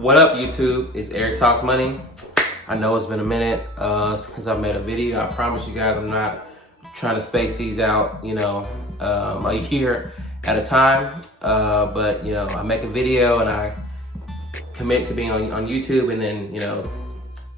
What up, YouTube? It's Eric Talks Money. I know it's been a minute since I've made a video. I promise you guys I'm not trying to space these out, a year at a time. But I make a video and I commit to being on YouTube, and then,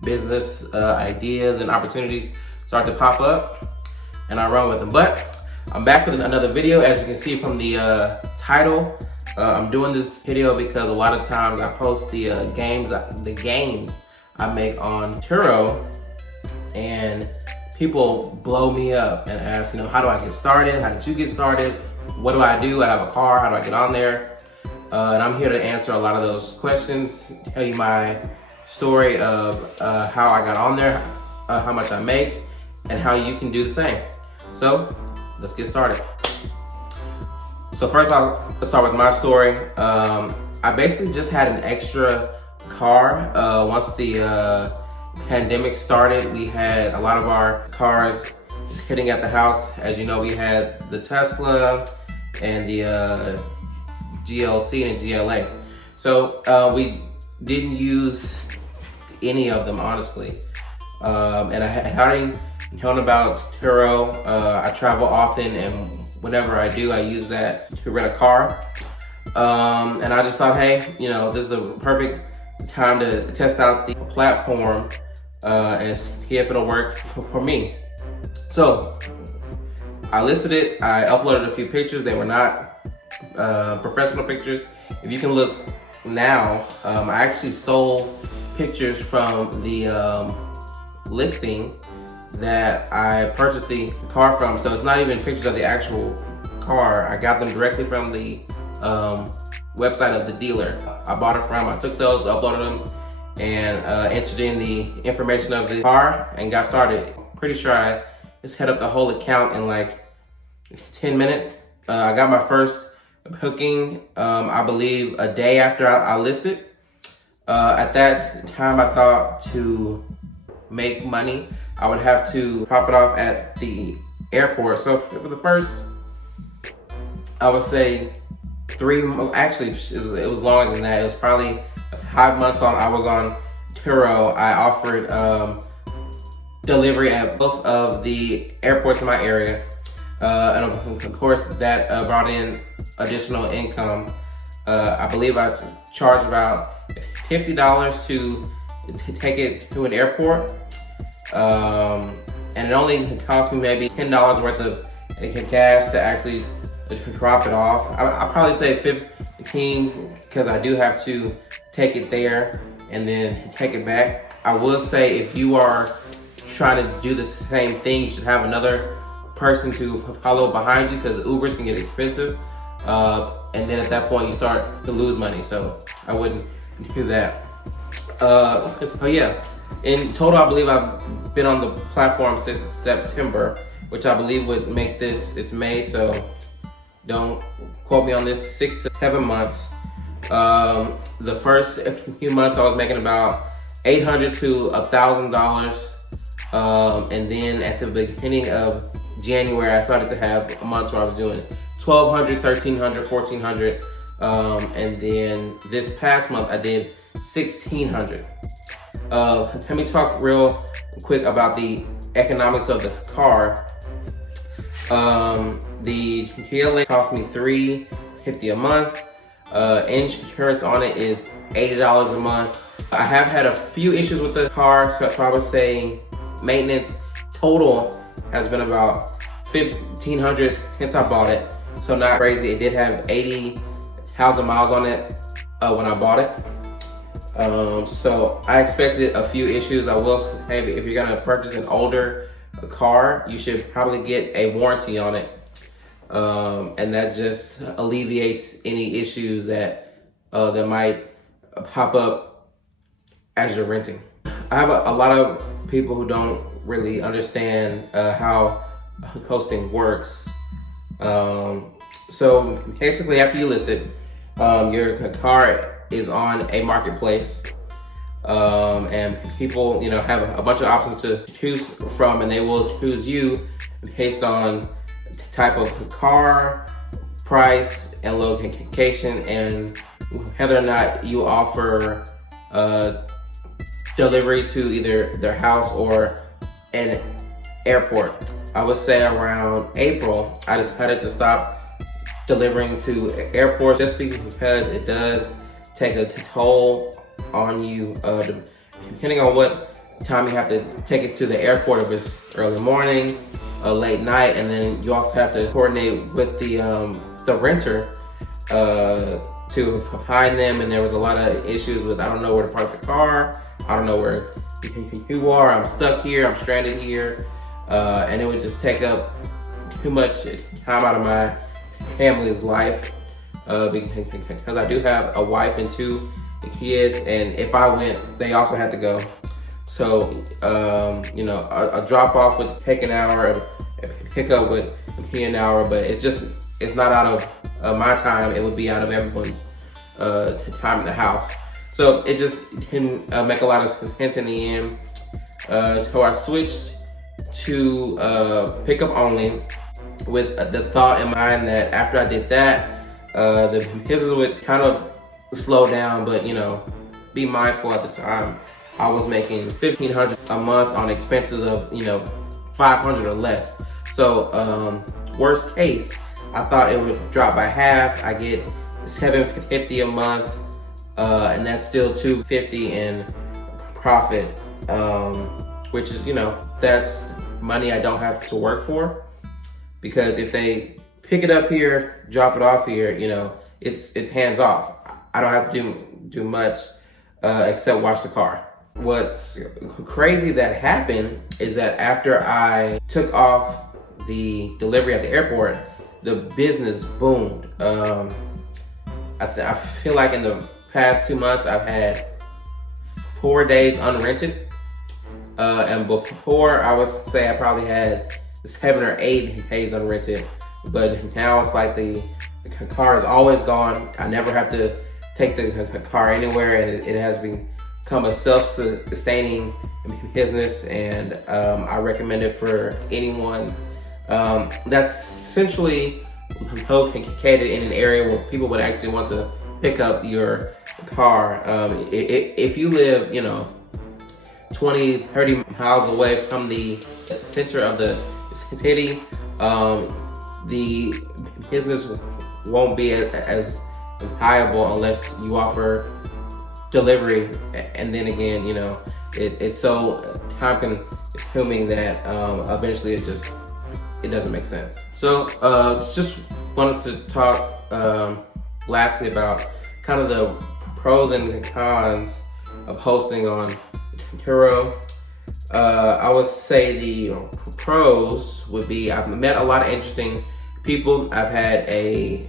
business ideas and opportunities start to pop up and I run with them. But I'm back with another video. As you can see from the title, I'm doing this video because a lot of times I post the games I make on Turo, and people blow me up and ask, how do I get started? How did you get started? What do? I have a car. How do I get on there? And I'm here to answer a lot of those questions, tell you my story of how I got on there, how much I make, and how you can do the same. So let's get started. So first let's start with my story. I basically just had an extra car. Once the pandemic started, we had a lot of our cars just hitting at the house. As you know, we had the Tesla and the GLC and GLA. So we didn't use any of them, honestly. And I hadn't known about Turo. I travel often, and whenever I do, I use that to rent a car. And I just thought, hey, this is the perfect time to test out the platform and see if it'll work for me. So I listed it. I uploaded a few pictures. They were not professional pictures. If you can look now, I actually stole pictures from the listing that I purchased the car from. So it's not even pictures of the actual car. I got them directly from the website of the dealer I bought it from. I took those, uploaded them, and entered in the information of the car and got started. Pretty sure I just set up the whole account in like 10 minutes. I got my first booking, I believe, a day after I listed. At that time, I thought to make money, I would have to drop it off at the airport. So for the first, I would say actually it was longer than that. It was probably 5 months I was on Turo. I offered delivery at both of the airports in my area. And of course that brought in additional income. I believe I charged about $50 to take it to an airport. And it only cost me maybe $10 worth of gas to actually drop it off. I'll probably say 15 because I do have to take it there and then take it back. I will say if you are trying to do the same thing, you should have another person to follow behind you, because Ubers can get expensive. And then at that point you start to lose money. So I wouldn't do that. Oh yeah. In total, I believe I've been on the platform since September, which I believe would make this, it's May, so don't quote me on this, 6 to 7 months. The first few months I was making about $800 to $1,000. And then at the beginning of January, I started to have months where I was doing $1,200, $1,300, $1,400. And then this past month I did $1,600. Let me talk real quick about the economics of the car. The GLA cost me $350 a month. Insurance on it is $80 a month. I have had a few issues with the car, so I would say maintenance total has been about $1,500 since I bought it. So not crazy. It did have 80,000 miles on it when I bought it. So I expected a few issues. I will say, if you're gonna purchase an older car, you should probably get a warranty on it. And that just alleviates any issues that might pop up as you're renting. I have a lot of people who don't really understand how hosting works. So basically, after you list it, your car is on a marketplace, and people have a bunch of options to choose from, and they will choose you based on type of car, price, and location, and whether or not you offer delivery to either their house or an airport. I would say around April, I decided to stop delivering to airports just because it does take a toll on you, depending on what time you have to take it to the airport, if it's early morning, late night, and then you also have to coordinate with the renter to find them. And there was a lot of issues with, I don't know where to park the car, I don't know where you are, I'm stuck here, I'm stranded here, and it would just take up too much time out of my family's life, because I do have a wife and 2 kids, and if I went, they also had to go. So, you know, a drop off would take an hour, a pickup would be an hour, but it's not out of my time, it would be out of everyone's time in the house. So it just didn't make a lot of sense in the end. So I switched to pickup only, with the thought in mind that after I did that, the business would kind of slow down, but you know, be mindful at the time. I was making $1,500 a month on expenses of, you know, $500 or less. So worst case, I thought it would drop by half. I get $750 a month, and that's still $250 in profit, which is, you know, that's money I don't have to work for. Because if they pick it up here, drop it off here, you know, it's hands off. I don't have to do much except wash the car. What's crazy that happened is that after I took off the delivery at the airport, the business boomed. I feel like in the past 2 months, I've had 4 days unrented. And before, I would say I probably had 7 or 8 days unrented, but now it's like the car is always gone. I never have to take the car anywhere, and it has become a self-sustaining business, and I recommend it for anyone that's essentially located in an area where people would actually want to pick up your car. If you live, you know, 20, 30 miles away from the center of the city, the business won't be as viable unless you offer delivery. And then again, you know, it's so time consuming that eventually it doesn't make sense. So just wanted to talk lastly about kind of the pros and cons of hosting on Turo. I would say the pros would be I've met a lot of interesting people. I've had a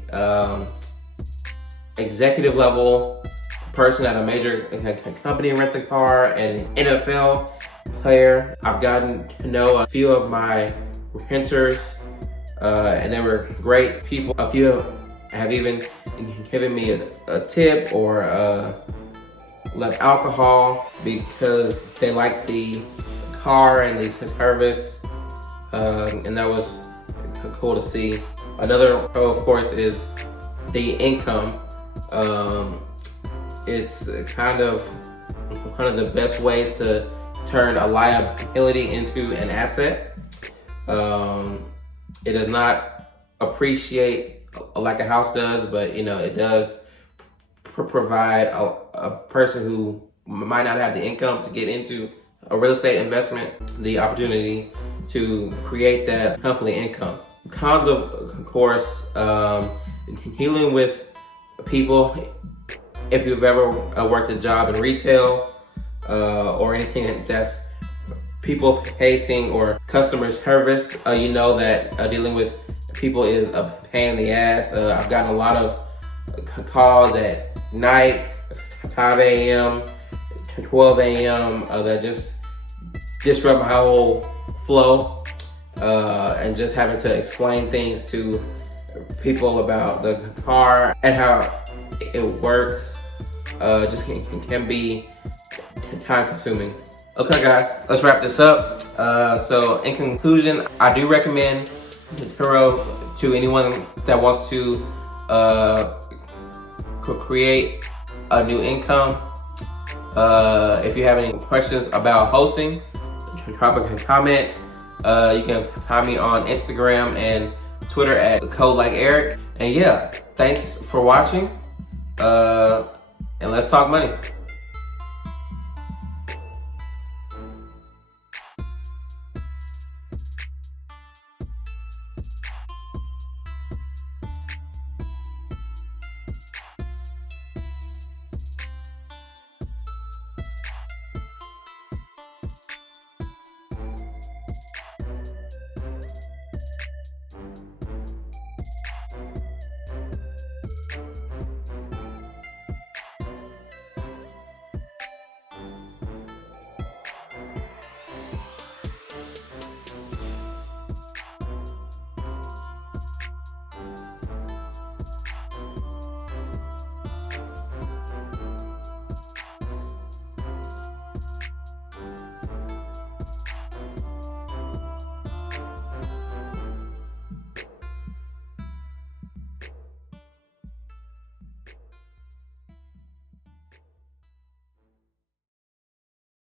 executive level person at a major company rent the car, and NFL player. I've gotten to know a few of my renters, and they were great people. A few have even given me a tip or left alcohol because they like the car and the service, and that was cool to see. Another pro, of course, is the income. It's kind of one of the best ways to turn a liability into an asset. It does not appreciate like a house does, but you know, it does provide a person who might not have the income to get into a real estate investment the opportunity to create that monthly income. Cons, of course, dealing with people. If you've ever worked a job in retail or anything that's people facing or customer service, you know that dealing with people is a pain in the ass. I've gotten a lot of calls at night, 5 a.m. to 12 a.m. That just disrupt my whole flow, and just having to explain things to people about the car and how it works just can be time consuming. Okay guys, let's wrap this up. So in conclusion, I do recommend Turo to anyone that wants to create a new income. If you have any questions about hosting, drop a comment. You can find me on Instagram and Twitter at Code Like Eric. And yeah, thanks for watching. And let's talk money.